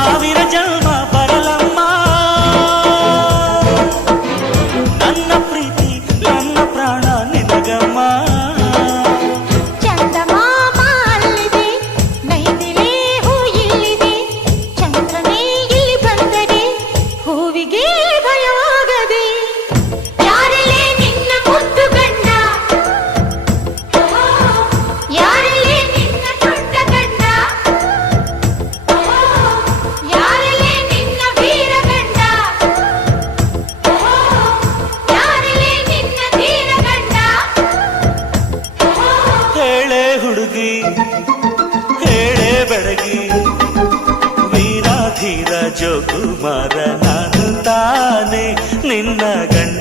ಸಾವಿರ ಜನ್ಮ ಬರಲಮ್ಮ ನನ್ನ ಪ್ರೀತಿ ನನ್ನ ಪ್ರಾಣ ನಿನಗಮ್ಮ ಹುಡುಗಿ ಹೇಳೆ ಬೆಳಗಿ ವೀರಾಧೀರ ಜೋಕುಮಾರ ನಾನು ತಾನೆ ನಿನ್ನ ಗಂಡ